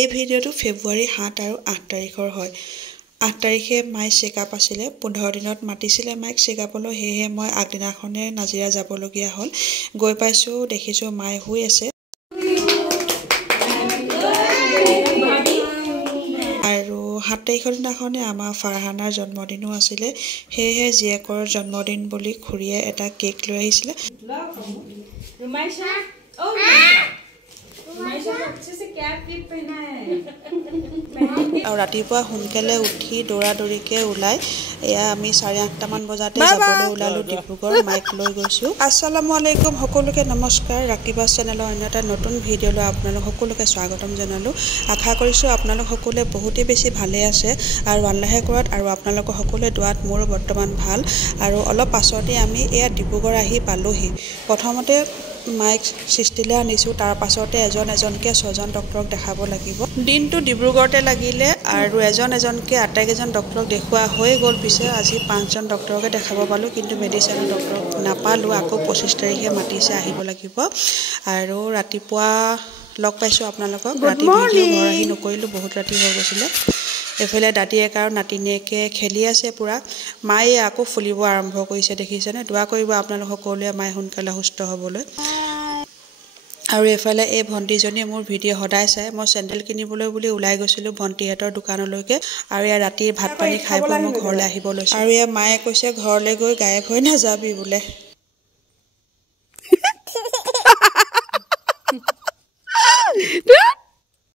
এই ভিডিঅ'টো ফেব্ৰুৱাৰী ৭ আৰু ৮ তাৰিখৰ হয়। ৮ তাৰিখে মাই চেকআপ আছিলে, 15 দিনত মাতিছিলে মাইক চেকআপলৈ, সেয়েহে মই আগদিনাখনে নাজিৰা যাবলগীয়া হ'ল। গৈ পাইছোঁ, দেখিছোঁ মাই শুই আছে। আৰু ৭ তাৰিখৰ দিনাখনে আমাৰ ফাৰহানাৰ জন্মদিনো আছিলে, সেয়েহে জীয়েকৰ জন্মদিন বুলি খুৰীয়ে এটা কেক লৈ আহিছিলে। আৰু ৰাতিপুৱা সোনকালে উঠি দৌৰা-দৌৰিকৈ ওলাই এয়া আমি 8:30মান বজাতে যাবলৈ ওলালোঁ ডিব্ৰুগড়। মাইক লৈ গৈছোঁ। আসসালামু আলাইকুম, সকলোকে নমস্কাৰ। ৰাকিবা চেনেলৰ অন্য এটা নতুন ভিডিঅ'লৈ আপোনালোক সকলোকে স্বাগতম জনালোঁ। আশা কৰিছোঁ আপোনালোক সকলোৱে বহুতেই বেছি ভালে আছে আৰু আল্লাহে কৰাত আৰু আপোনালোকৰ সকলোৱে দোৱাত মোৰো বৰ্তমান ভাল। আৰু অলপ পাছতে আমি এয়া ডিব্ৰুগড় আহি পালোঁহি। প্ৰথমতে মাইক সৃষ্টিলৈ আনিছোঁ, তাৰ পাছতে এজনকৈ 6জন ডক্তৰক দেখাব লাগিব। দিনটো ডিব্ৰুগড়তে লাগিলে আৰু এজনকৈ আটাইকেইজন ডক্তৰক দেখুওৱা হৈ গ'ল। পিছে আজি 5জন ডক্তৰকে দেখাব পালোঁ, কিন্তু মেডিচিনৰ ডক্তৰক নাপালোঁ। আকৌ 25 তাৰিখে মাতিছে, আহিব লাগিব। আৰু ৰাতিপুৱা লগ পাইছোঁ আপোনালোকক। ৰাতি ভিডিঅ' ঘৰ আহি নকৰিলোঁ, বহুত ৰাতি হৈ গৈছিলে। এইফালে দাদীয়েক আৰু নাতিনীয়েকে খেলি আছে পূৰা। মায়ে আকৌ ফুলিব আৰম্ভ কৰিছে, দেখিছেনে? দোৱা কৰিব আপোনালোক সকলোৱে মায়ে সোনকালে সুস্থ হ'বলৈ। আৰু এইফালে এই ভণ্টিজনীয়ে মোৰ ভিডিঅ' সদায় চাই। মই চেণ্ডেল কিনিবলৈ বুলি ওলাই গৈছিলোঁ ভণ্টিহঁতৰ দোকানলৈকে, আৰু এয়া ৰাতিৰ ভাত পানী খাই বৈ মই ঘৰলৈ আহিব লৈছোঁ। আৰু এয়া মায়ে কৈছে ঘৰলৈ গৈ গায়ব হৈ নাযাবি বোলে।